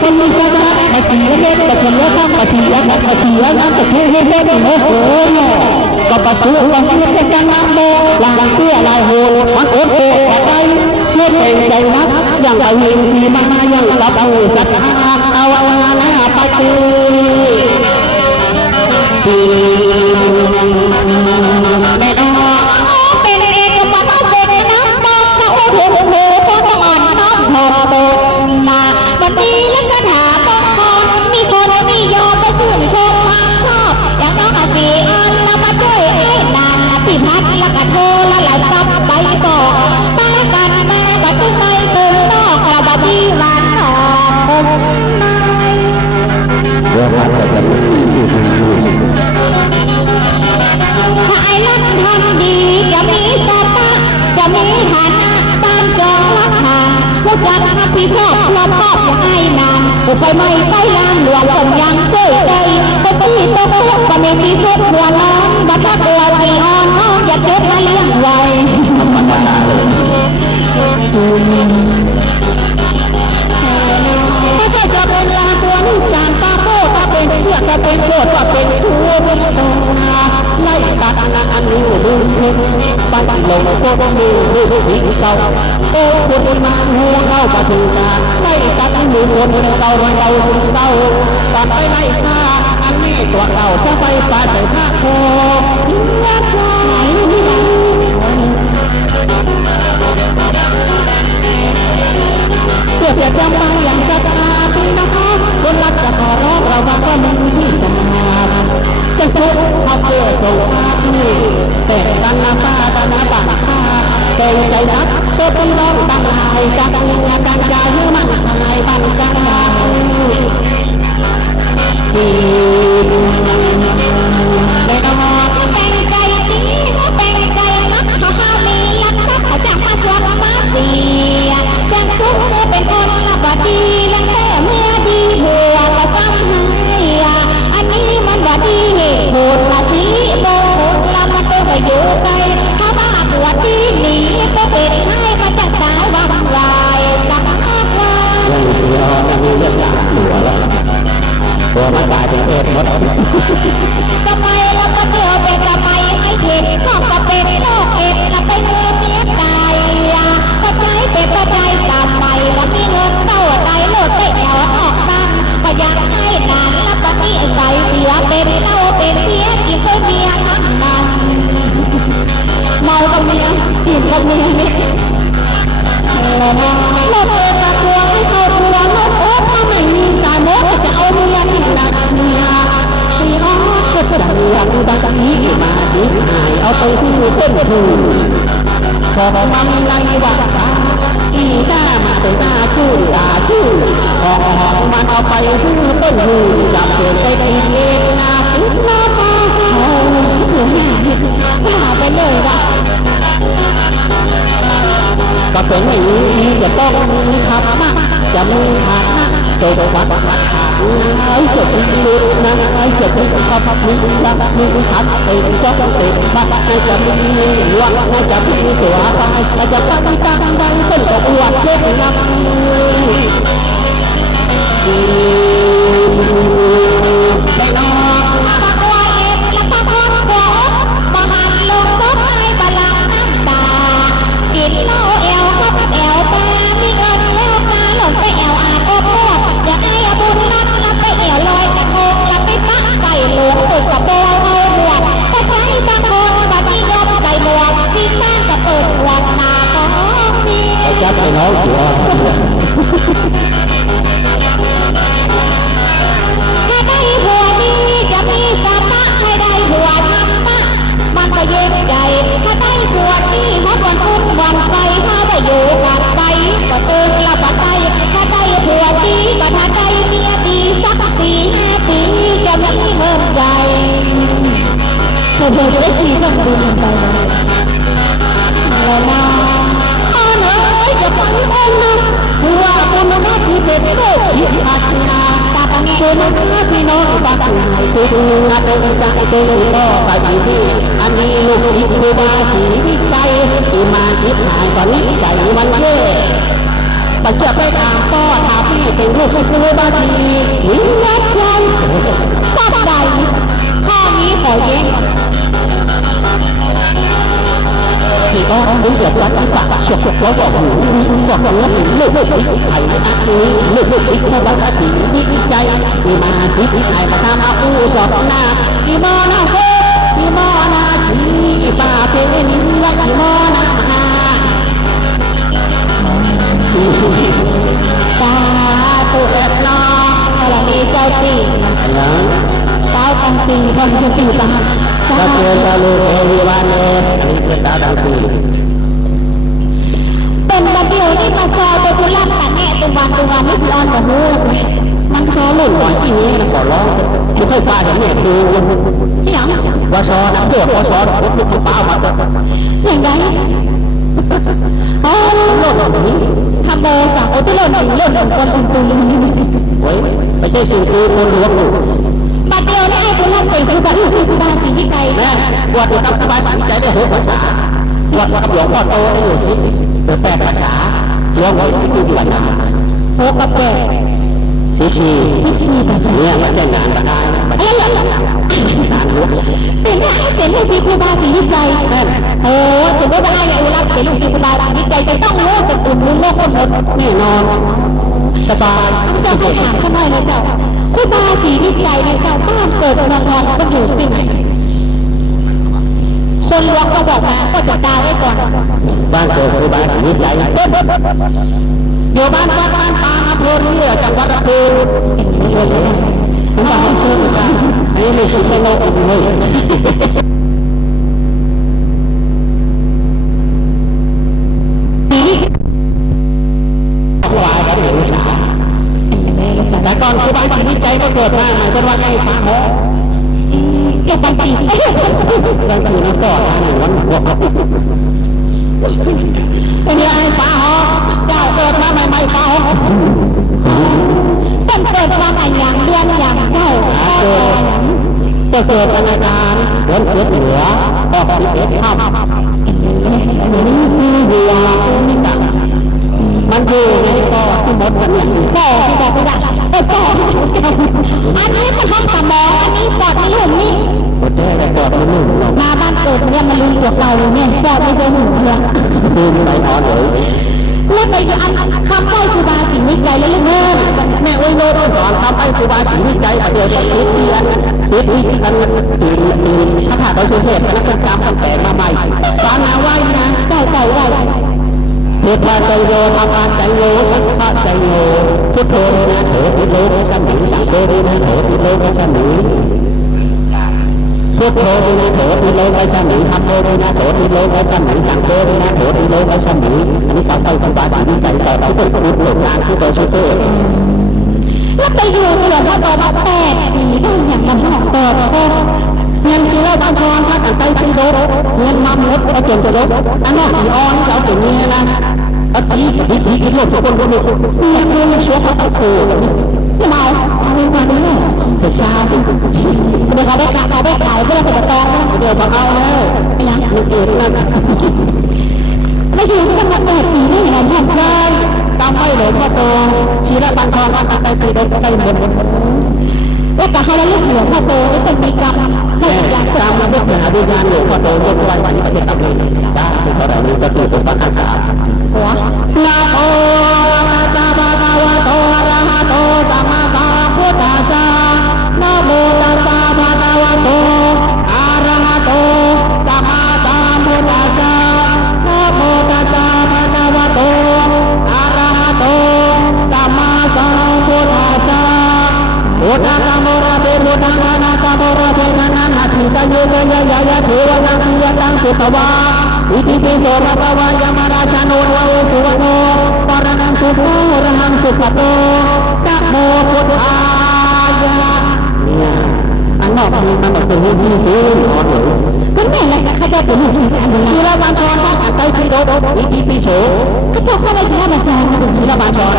เป็นมิสระมาเสียเฮ็ดมาเสียข้ามมาเสียกันมาเสียกันก็คือเฮ็ดเฮ็ดโอ้โหก็ประตูวันนี้เป็นการนำโมล ถ้าไอ้รักทำดีจะมีสตาจะมีฐานะตามจองรักหาผู้จัดรับผิดชอบรอบครอบอย่างไอ้นานผู้ไปไม่ไปลานหลวงผมยังเจ้ใจไปตีตกทุกก็ไม่มีทุกหัวน้องบัดถ้าตัวจีอ่อนน้องอย่าเก็บมาเลี้ยงไว้ธรรมดาเลยไม่ใช่จะเป็นลาตัวนิจ จะเป็นโคตรว่าเป็นทัวเป็นตัวไล่ตัดนาอันนี้ดูดูบ้านลงโคตรดูดูสีเก่าโอ้คนมาหัวเข้าประตูตาไล่ตัดอันนี้คนเก่าเราเก่าตัดไปไล่ฆ่าอันนี้ตัวเก่าจะไปปาดใส่ผ้าโคเลือดไหลเพื่อจะจำมางอย่างศรัทธาพี่น้องคนรักจะ สงมาที่แต่กันนาป้ากันนาบังค่าแต่ใจนักก็ต้องร้องตั้งหายกันงากันใจเมื่อมันหายบันกันหายจีได้นอนแต่งใจดีแต่งใจนักเขาข้ามีรักสักจากมาชวนมาเสียยังทุกเป็นคนละบดียังำมันต้องไปอยู่ไกลถ้าบ้าปวดที่หนีก็เป็นให้มาจากสาววังวายสักออกว่ายังเสียจะมีเลือดสาดตัวแล้วตัวมันตายเป็นเอ็ดหมดทำไมเราก็เที่ยวเป็นทำไมให้เห็นชอบก็เป็นโรคเอ็ด ไปเลยว่า ก็เป็นอย่างนี้จะต้องมีคำมาจะมีฐานะโสดวัดวัดฐานไอ้จะเป็นลูกนะไอ้จะเป็นข้ามีรักมีขัดติดก็ติดบ้าไอ้จะมีวังไอ้จะมีตัวตายไอ้จะตั้งตั้งดังเป็นตัวอวดเล่นลำได้นอน ตุกกระโปรงเอาหวดก็ใช้บางคนบัดนี้ยอมใส่หมวกที่สร้างกับเปิดหวดหนาของมีจะไปน้องตัวถ้าได้หัวดีจะมีสมะให้ได้หัวธรรมะมันก็เย็นใจถ้าได้หัวดีเขาวันอุ่นวันไปถ้าได้อยู่กับไปก็เอิงละบัดไปถ้าได้หัวดีก็ถ้าได้เมียดี เธอเธอได้สี่เงินบุญไปแล้วนะอ้อนเอ๋ยจะฟังคนนะหัวบุญนที่เป็นโลกชิดพัฒนาตาปังเจนุนะพี่น้องตาปังให้คุณนะตรงใจตรงรอไปที่ อันนี้ลูกศิษย์ครูบาศรีวิจัยที่มาคิดหายก่อนนิสัยมันเท่ไปเชื่อไปถามพ่อถามพี่เป็นลูกสกุลบาทีวิยัดยันสัตว์ใดข้อนี้ข thôi chứ thì có ông muốn được đánh bạc, sụp có bỏ ngủ. Hoặc là những lúc phải ăn đi lúc đi nó bắt đã chỉ biết cay thì mà chỉ biết này mà u sọt na. Thì mò na hô thì mò na chỉ ba thế nín lại thì mò na สติสัมปชัญญะสมุเทวิวานเนอันนี้คือตาดังคือเป็นบัเดียวที่มาซอเป็นผู้รับแต่แม่เป็นวันเป็นวันนี่คืออ่อนกว่าหูมันซอหลุดก่อนที่นี้ก่อนร้องไม่ค่อยปาเห็นเนี่ยคืออย่งว่าซอนักเดือดว่าซอรถลูกป้ามาอย่างไรโอ้หล่นทำโบสั่งโอ้ที่หล่นหล่นคนตุ้มตุ้งโอ้ไม่ใช่สิ่งที่คนรู้ ไอ้คุณลักเป็นคือบัดลูกคือบ้านสีที่ไกล nè quạt của các ba sản chạy để hỗ trợ xã quạt của các lượng quạt ô nó nhiều xíp để bẹt cả xã luôn với cái tu bản xã โอ้กับแก่ xí xí ที่สี่เนี่ยมันจะงานกันได้มันเอ้ยงเป็นได้เป็นลูกที่คือบ้านสีที่ไกลโอ้ถือว่าได้ไงอุลักเป็นลูกที่คือบ้านสีที่ไกลจะต้องรู้จะอุ่นรู้โลกคนหมดแน่นอนสบายเจ้าไปถามเขาหน่อยเลยเจ้า คุณบาสีที่ใจในชาวบ้านเกิดเมืองนอนก็อยู่ที่ไหนคนล้วงก็บอกมาก็จะตายไว้ก่อนบ้านเกิดคือบ้านสีวิจัยอยู่บ้านวัดบ้านตาอำเภอเรือจังหวัดระพูผมบอกให้เชื่อกันอันนี้ไม่ใช่แค่โลกเลยถวายกันเหลือสาแต่ก่อนคือบ้านสีวิจัยก็เกิดมาเป็ นว่าไงฟ้าหอเก็บบัญชีเอ้ยกลางคืนนั่นก็ทานวันหัวกับเป็นยังไงฟ้าหอเจ้าเกิดมาใหม่ๆฟ้าหอเป็นเกิดมาใหม่อย่างเดือนอย่างเจ้าก็เกิดอาการฝนเกิดเหนือออกสิบเอ็ดค่ำนี่คือเวลาที่ต่าง มันอยู่ในปอดที่มดมันอย่างนี้บ่อที่บอกไม่ได้เออบ่ออันนี้เป็นห้องสมองอันนี้ปอดนี่หุ่นนี่มดแท้แต่ปอดมันนึ่งเรามาบ้านเกิดเนี่ยมันลืมพวกเราเนี่ยปอดไม่เคยหุ่นเลยดูไปนอนเลยแล้วไปอันคำใกล้คือบาสิงห์นิกไกลแล้วเรื่องแม่ไว้โน้ตสอนทำให้ครูบาศรีวิจัยประเดี๋ยวจะคิดเรียนคิดวิธีกันตื่นตื่นถ้าถาดโดยสุเทพคณะกรรมการตั้งแต่มาใหม่ตอนนาไหวนะเจ้าเจ้าไหว เทพาใจโยธรรมใจโยสังฆใจโยพุทโธนะโถพุทโธพระสัมมิสังโฆนะโถพุทโธพระสัมมิพุทโธนะโถพุทโธพระสัมมิธรรมโมนะโถพุทโธพระสัมมิสังโฆนะโถพุทโธพระสัมมิอันนี้ฟังไปฟังบาสีวิจัยต่อทุกคนพูดหลงงานที่โดยสุเทพแล้วไปอยู่เหลือว่าต่อมาแปดปีได้อย่างลำบากต่อโคเงินซื้อเหล้าบางชอนพักกันไปซื้อรถเงินมาหมดเอาจนจะรถอันนอกสีอ่อนจะเอาเป็นเมียนะ อาจีพีพีกินรถทุกคนคนเดียวเมียเมียชัวร์เขาต้องโผล่จะเมาเอาเงินมาดูเด็กชาเป็นชีเดี๋ยวเขาไปขาเขาไปขายเพื่อไปตองเดี๋ยวมาเอาแล้วไม่ยังมันเกิดนั่นไม่อยู่ที่จังหวัดแปดปีได้ยังไงท่านได้ตามไปหลวงพ่อโตชีระบัญชรพักกันไปซื้อรถไปหมดแล้วก็เขาเรียกหลวงพ่อโตนี่เป็นปีกรรมไม่แต่อยากตามมาด้วยหาดูงานหลวงพ่อโตยกไว้วันนี้ประเทศตับเลยจ้าเป็นอะไรนี้ก็คือสมบัติศาสตร์ หั ก็แม่แหละข้าจะเป็นหนุ่มอันนี้ชีรบัญชรพระอัดไตรปิฎกอิติปิโฉก็เจ้าเข้าไปที่นั่าจารย์มาดูชีรบัญชร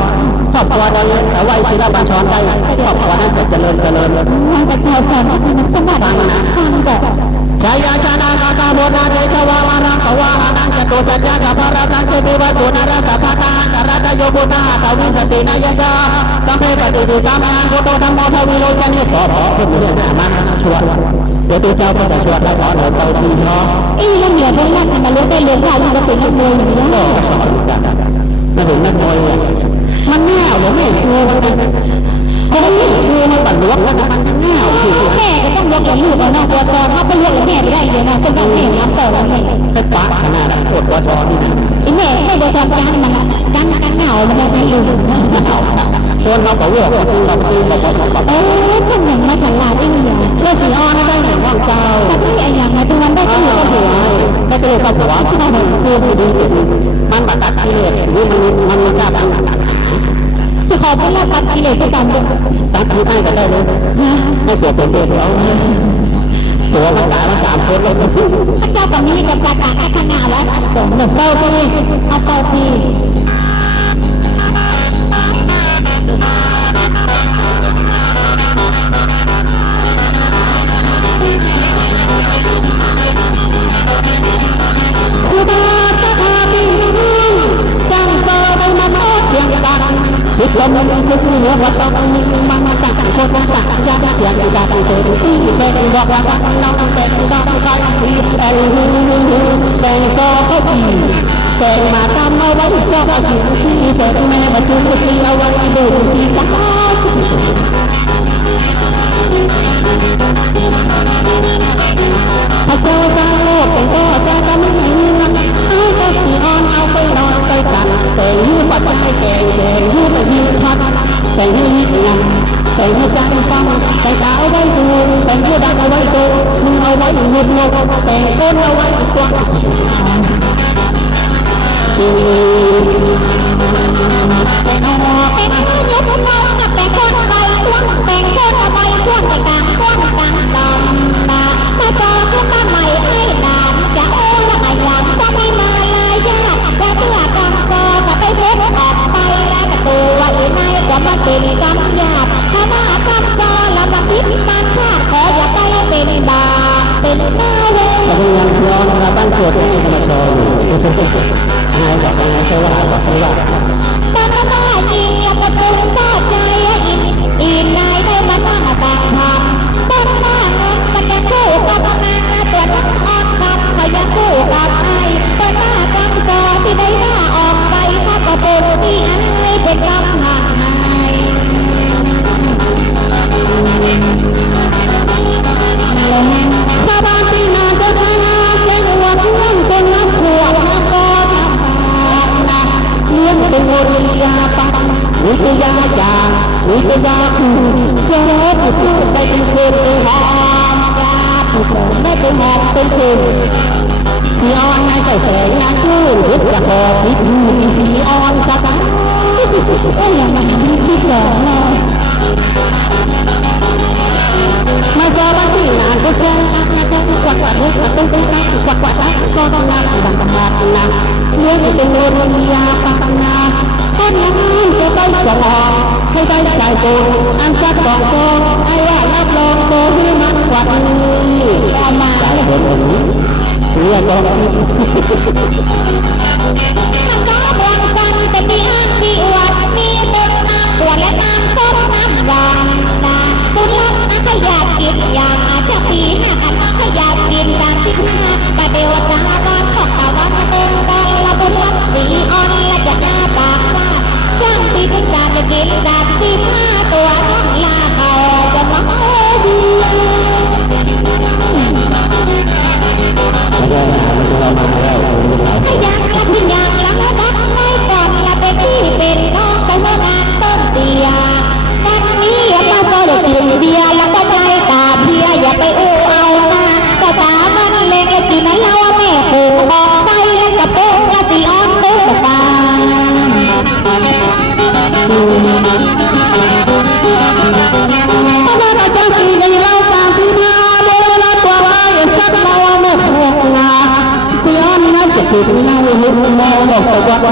ครอบครัวใดแต่ว่าชีรบัญชรไดครอบครัวนั้นจะเจริญเจริญมันกับเจ้าสอนว่ามันสมบัติฟังแบบ ชายาชนะกาตาโบนาเดชวามารังขวาหานังจตุสัญญาสัพพะรสังเกติวสุนารสัพพตังกรัตโยพุทธาวิสตินายจาสัมเพปฏิติกามังพุโธธรรมโมทวิโรจนี่ขอขอขึ้นเรื่องมันสวดเดี๋ยวตัวเจ้าก็จะสวดแล้วขอเดี๋ยวเตาทีเนาะอีแล้วเหนียวเป็นนักมาเลี้ยงได้เลี้ยงได้ก็เป็นนักมวยอย่างนี้ก็สอนกันมาถึงนักมวยมันแง่หรือไม่ครูมัน คนนี้ครูมันปั่นรถแล้วมันแง่คือแม่ก็ต้องยกกับลูกเอานอกตัวตอนถ้าไปยกกับแม่ได้เดี๋ยวนะคนต้องแม่รับต่อแล้วแม่ไปปะขนาดปวดว่าซอนี่นะไอีแม่ไม่ได้ทำการมันการการเหงามันยังไงอยู่คนเราก็เลือกคือเราคือเราก็ต้องเออคนหนึ่งมาฉลาดอีกอย่างเมื่อสีอ้อนได้เห็นว่างเจ้าแต่ไม่ไอ้อย่างมาทุกวันได้ก็อยู่กับหัวได้กระโดดกับหัวที่มันคือดีมันบัดตัดกิเลสหรือมันมันกล้าตัด จะขอเป็นรับตัดกิเลสประจำเลยตัดที่ได้ก็ได้เลยไม่ปวดเป็นเดือดเอาตัวมันหลายมาสามคนแล้วพระเจ้ากับนี้จะประกาศขนาดแล้วสองหนึ่งเก้าปีเอาเก้าปีสุดาสถา สุดลมมันคือหัวต้องมันสักคนสักยาเสียงยาเสียงที่ เป็นบอกว่าน้องเป็นต้องการที่เอลฮูเป็นก็เขาดีเป็นมาทำเอาไว้ชอบสิ่งที่เป็นแม่มาชุมที่เอาไว้ดูที่ตาพระเจ้าสร้างโลกเป็นก็จะก็ไม่เห็นเอาก็สีอ่อนเอาไปนอน กันแต่ยืดปัจจัยแก่แก่ยืดไปยืดพัดแต่ยืดยังแต่ยืดใจฟังแต่ตาเอาไว้ดูแต่ยืดดักเองคุ้มตาไว้อีกกว่าอืมเป็นกน้องกับเป็นคนใบต้นเป็นคนใบต้นไปกลางต้นกลางดำหม่ให้ดำจะโอ้อ้ยามจะไมมาลายยากแต่เมื่อกำกอจะไปเทออกไปแล้วก็ตัวอีนายจะมาเป็นกำยาบถ้ามากำกอแล้วมาพิษมันชาขออย่าไปเป็นบา เป็นหน้าเวแต่เป็นยังเชียวนะครับบ้านเกิดที่ธรรมชาติอยู่นายกับนายเชื่อว่ากับเชื่ว่า คู่กับนางตัวนั้นออกคำขยันคู่กับไอ้ต้นหน้ากำกอที่ได้หน้าออกไปข้ากระปุกที่อันให้เป็นกำห่าง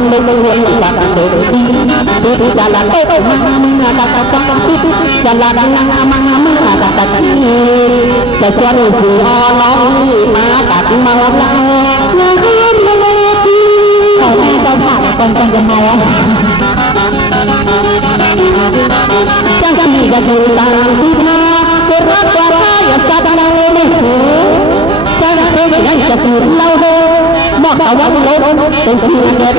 บอกว่าวันไม่ไม่วนหลักเดินที่ที่จะละเต้มามึงอาตาตาที่จะละดังมามึงอาตาตาที่จะชวนหัวน้องมาตัดมาละงานเงินมา เลยที่เขา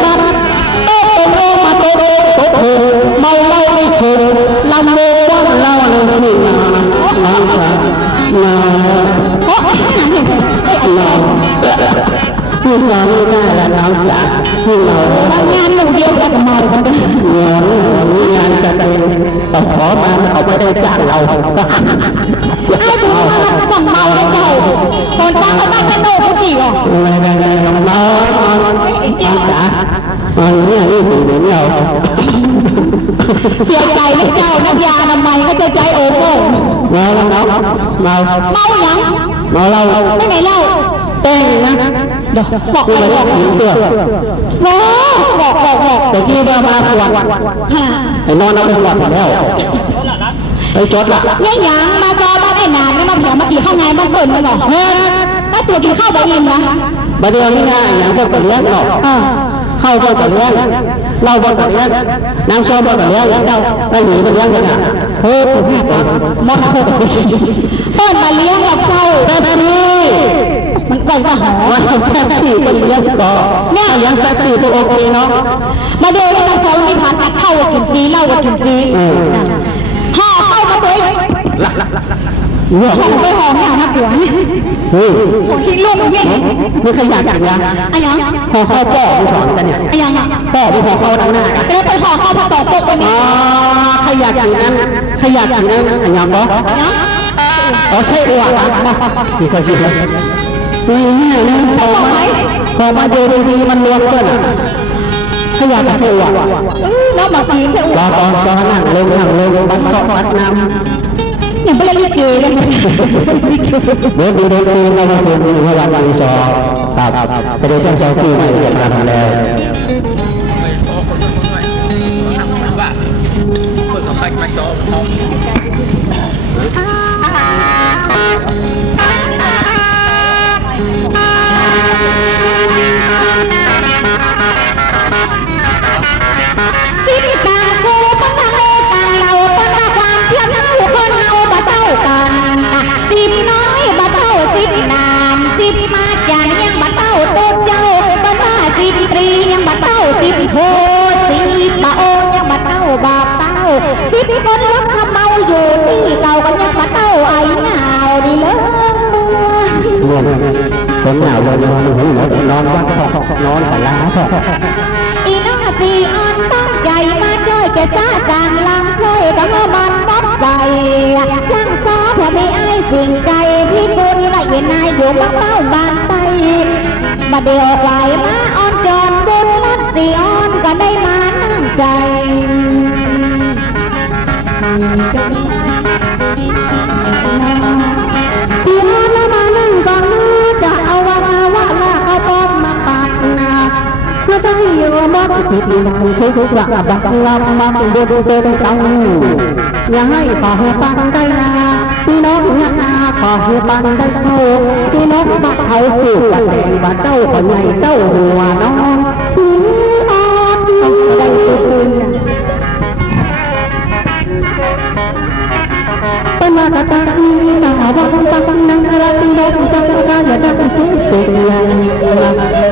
แม่เจ้าผ่านคนเป็นยังไงอะจังสีจะดูตามที่นาจะรักกว่าใครอย่าสับเราไม่ถูกจังสียังจะพูดเราโหมอกตะวันลงเป็นเพียงเดือ จ๋าอันนี้นี่ถึงเราเสียใจไม่เจ้าน้ำยาทำไมก็จะใจโอ้โหเมาแล้วเมาเมาเมาหยังเมาเราไม่ไหนเล่าเต้นนะเดี๋ยวบอกเลยว่าผีเสื้อโอ้บอกบอกบอกแต่ที่ว่ามาขวดฮะไอ้นอนเอาไปขวดแล้วไปจดละเนี่ยยังมาจอมาได้นานแล้วมาเผื่อมากี่ข้างในมันเปิดมาหรอเฮ้ยถ้าตัวกินข้าวไปอิ่มนะ บัดเดียวนี้นะอย่างพวกกับเลี้ยงเนาะเออเข้าพวกกับเลี้ยงเราพวกกับเลี้ยงน้ำส้มพวกกับเลี้ยงเราเราหนีไปเลี้ยงกันอะเฮ้ยผมพี่ปมดหกเปิดมาเลี้ยงกับเจ้าแป๊บซี่มันไปก็หอว่าแป๊บซี่เป็นเลี้ยงก่อเนี่ยเลี้ยงแป๊บซี่ตัวโอเคเนาะมาดูที่มันเขาที่ผ่านเข้ากินฟรีเหล้าก็กินฟรีห่อเข้ามาตัว เนี่ยห่อไปห่อเนี่ยนะผัวเนี่ยเฮ้ยที่ลูกเนี่ยไม่ขยันจังนะอะยังพอเข้าป้อไปสอนกันเนี่ยอะยังอะป้อไปพอเข้าด้านหน้ากันแล้วไปห่อเข้ามาต่อปกไปอ๋เนี่อยขยันอย่างนั้นขยันอย่างนั้นอันยังบ่อ๋อใช่อวดอะที่เขาคิดเลยนี่เนะพอมาพอมาดูดีมันรวมกันอะขยันกับใช่อวดแล้วมาตีเพื่อรอตอนตอนนั่งเลงนั่งลงบันเกาะบัดน้ำ อย่างเป็นลิเกเลยเดี๋ยวดูดูดูเรามาดูดูวันวันสองครับไปดูเจ้าสองที่มาเรียนมาทำแล้วคนเขาไปมาชม หูหมดนอนวัดนอนแต่ละอีน้าสีอ่อนตั้งใจมาช่วยจะจ้าจางลำช่วยกับมันบัดใจช่างซอเพื่อไม่ไอ้สิ่งใจพี่บุญและเห็นนายอยู่บ้านเต้าบานไปมาเดียวไหวมาอ่อนจอนบุญลัดสีอ่อนก็ได้มานั่งใจ ญ่เจ้าหัวน้องสีอ่อนได้ตุน Panakataki na habang pasang ng karating daw sa kagaya na kung sisiyan. Kada tulog mo matutulungan, isa ba na tanggap ko kamo. Kada tulog mo sa kanan, tumig ko na hagan, marunubuto ko sa kamo. Leno, ดีอ๋อจะได้วันล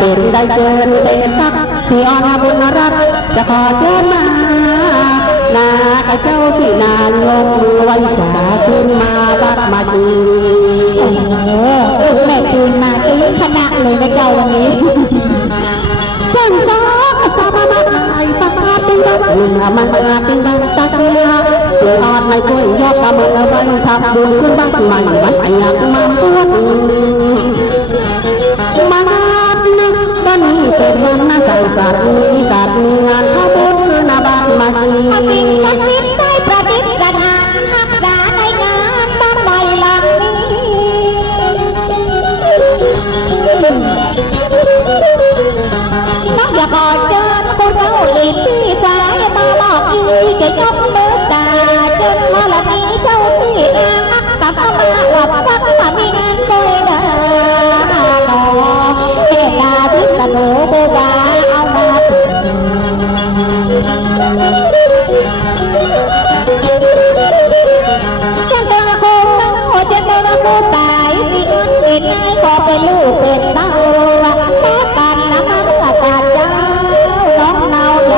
จะเป็นได้เกินเป็นสักสีออนบุญรัตจะขอเชิญมานากรเจ้าที่นานลงไว้สาขึ้นมาบัดมาดีโอ้โหแม่คืนมาก็ลุกคณะเลยนะเจ้าวันนี้จันสากสามามาไอปากาติงบังหนึ่งมันมาติงบังตาเกียเสืออดในกล้วยยอกกำมือบันทับบุญขึ้นบังใหม่บันไออยากมาตัวม Terima kasih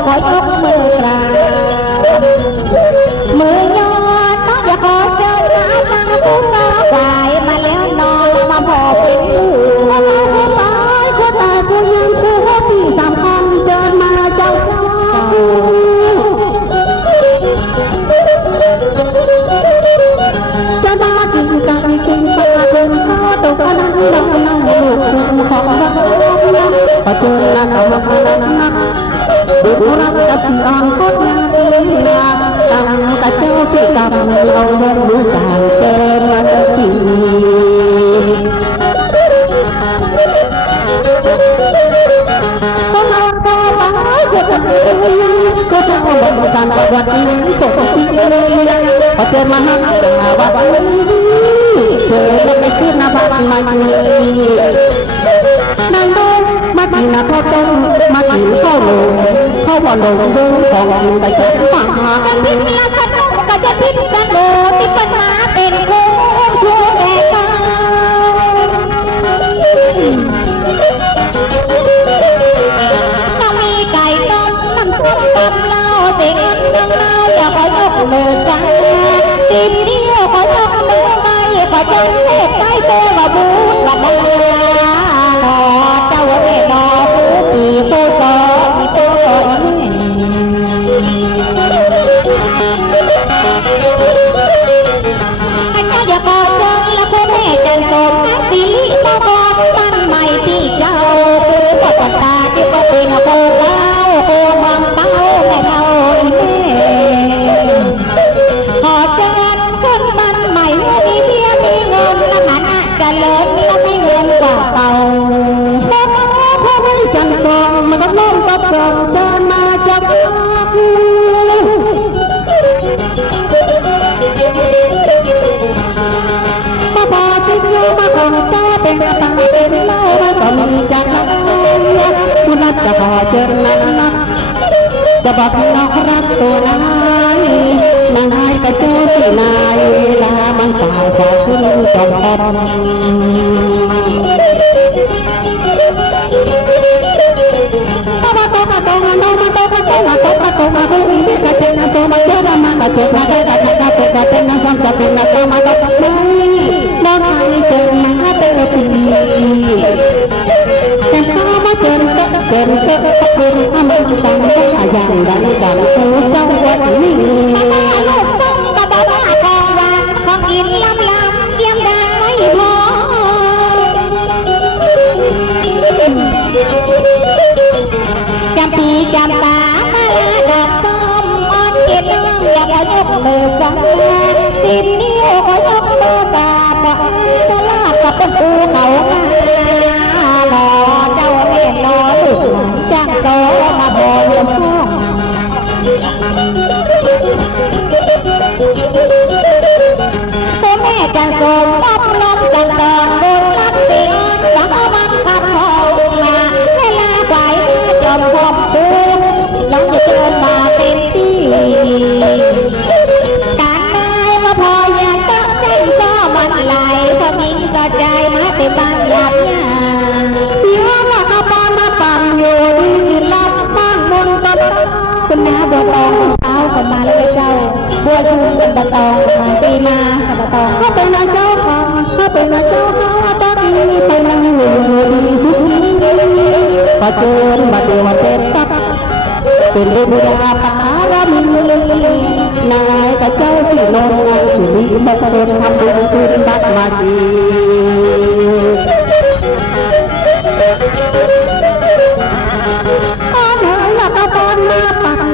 khỏi khóc mưa là ที่กรรเรานั้นรู้ต่างเกินมันทีก็เอาตาตากทำเองก็ทำบังกันวันนี้ก็ต้องทิ้งเลยพอเจอมาหักวันนี่เธอจะไปขึ้นหน้าบวันมันนานโดนมาที่นข้าวต้มมากินข้าวหลงข้าวหวานหลงของไปกินฝา จะพิษละขนมก็จะพิษกันโดมีปัญหาเป็นคู่คู่แก่กันต้องมีไก่ต้มน้ำส้มตำเหล้าเสียงเงินเล่าอย่าขอยกมือกันติดเดียวขอยกมือไม่ขอจะเทศได้เจอว่าบูดว่ามา มาของเจ้าเป็นตาเป็นเล่ามาก็มีจากคุณนัทจะพอเจอนั้นนะจะบอกน้องรักตัวนายนายก็เจอที่นายเวลามันสาวสาวขึ้นสองคนตมาตมาตมาตมาตมาตมาตมาตมาบุญที่กระเจนะโซมาเจนะมาเจนะเจนะเจนะเจนะเจนะสัมสัมนะตมาตมาไม่น้องให้เจอมาเจอทีแต่ถ้ามาเจอเจอเจอเจอเป็นทำมันต่างกันอย่างดังดังผู้เจ้าวันนี้มาลูกส้มกระบอกมาทองหวานของกินลำลำเยี่ยมดังไม่พอจำปีจำตามาลาดอกส้มอ่อนเกล็ดน้องอย่าขอยกมือฟังสิบนิ้วขอ hai chân má tê tình Chân ta má chân tóc chân tóc tóc chân ta mong tăng tất cả dàng đắng đắng sâu trong quật mình Ta bó hạ con ra con lắm lắm kiếm đàn mấy mô Trăm tí trăm tá ta là đọc tôm lắm gặp ở trong đời chẳng con khu khẩu lò châu miền lò trang tố mà bồi Bố mẹ càng cồn bắp lắm càng đòn đôi mắt tiếng Sáng áo mắt khắp hồ mà Thế là quái chồng hộp buông Giống như cơn bà tìm tìm คุณน้าบัวตองเช้าก็มาแล้วเจ้าบัวชูเป็นบัวตองมาปีมาบัวตองถ้าเป็นนายเจ้าของถ้าเป็นนายเจ้าเขาตอนนี้ไปนั่งอยู่ที่ทุกที่พอเจอมาเดียวเป็นตักเป็นเรื่องราปาละมีนายกับเจ้าที่นอนงานอยู่นี่มาเดินทำบุญคืนบัตรมาจี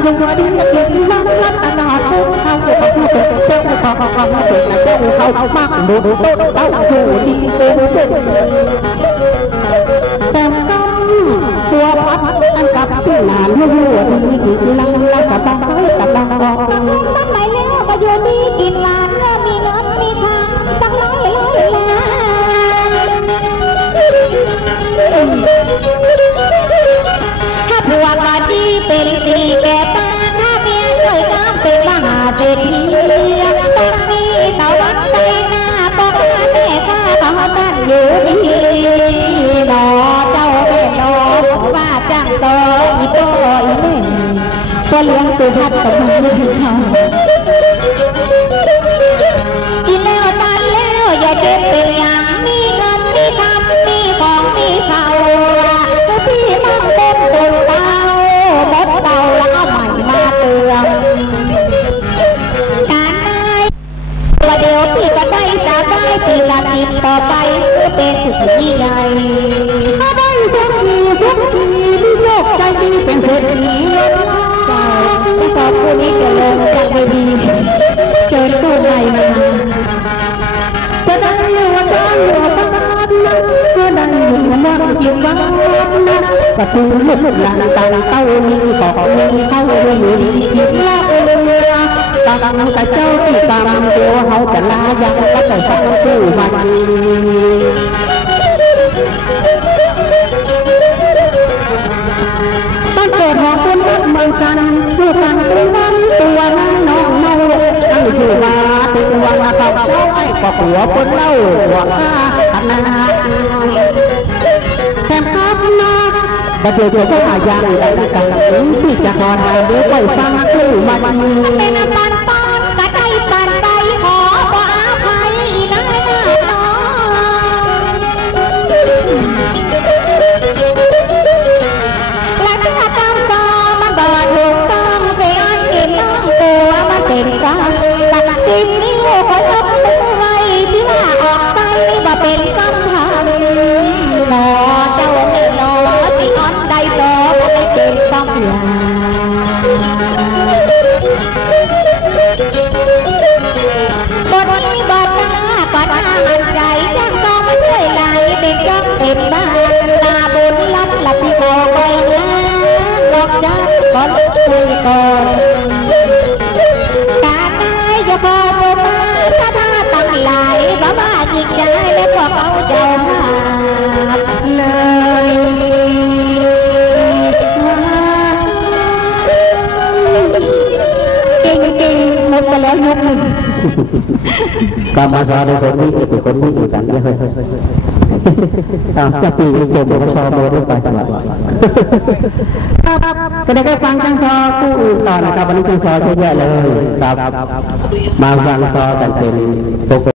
ปักอยู่ว่าดีกินน้ำรัตนาทุกเขาเขาผู้เป็นเจ้าเขาเขาเขาเป็นเจ้าเขามากดูดูโต๊ะเต้าอยู่ดีเป็นเจ้าแต่ต้อ เป็นมหาเศรษฐีต้องมีตะวันใจหน้าป้องมาแม่ข้าต่อบ้านอยู่ดีหนอเจ้าแม่นอว่าจ้างต่ออีโตอีแม่ก็เลี้ยงตัวพัดกับมือเขาอีแล้วตายแล้วอย่าเจ็บเป็น ต่อไปเป็นสุดที่ใหญ่ถ้าได้ทุกทีทุกทีที่โลกใจดีเป็นเศรษฐีเงินล้านจะขอผู้นี้จะลงจากเวทีเชิญตัวใหม่มาจะได้อยู่ว่าได้อยู่ว่าบ้านก็ได้อยู่ว่าอยู่บ้านนะประตูลูกหลานต่างเต้ามีของมีเข้าเรื่องมี ต่างกับเจ้าที่ตามเดียวเขาจะลายังก็จะฟังสู้มันตั้งแต่หอคนรักเมืองกันอยู่ต่างตัววันตัวนั้นน้องเมาตั้งอยู่ว่าตัววันละกับเจ้าไอ้ก็หัวคนเล่าหัวข้าขนาแถมครับนะบัดเดี๋ยวก็อายังได้กันที่จะขอทางเดี๋ยไปฟังคือมันเป็นปันปอ กรรมสอนคนนี้เป็นคนนี้อีกกันเยอะตามจะปีเก็บกสอบโมได้ไปจังหวับก็ได้ฟังจังซอคู่อื่นต่อนะครับวันนี้จังซอเยอะแยะเลยครับมาฟังซอกันเป็นปก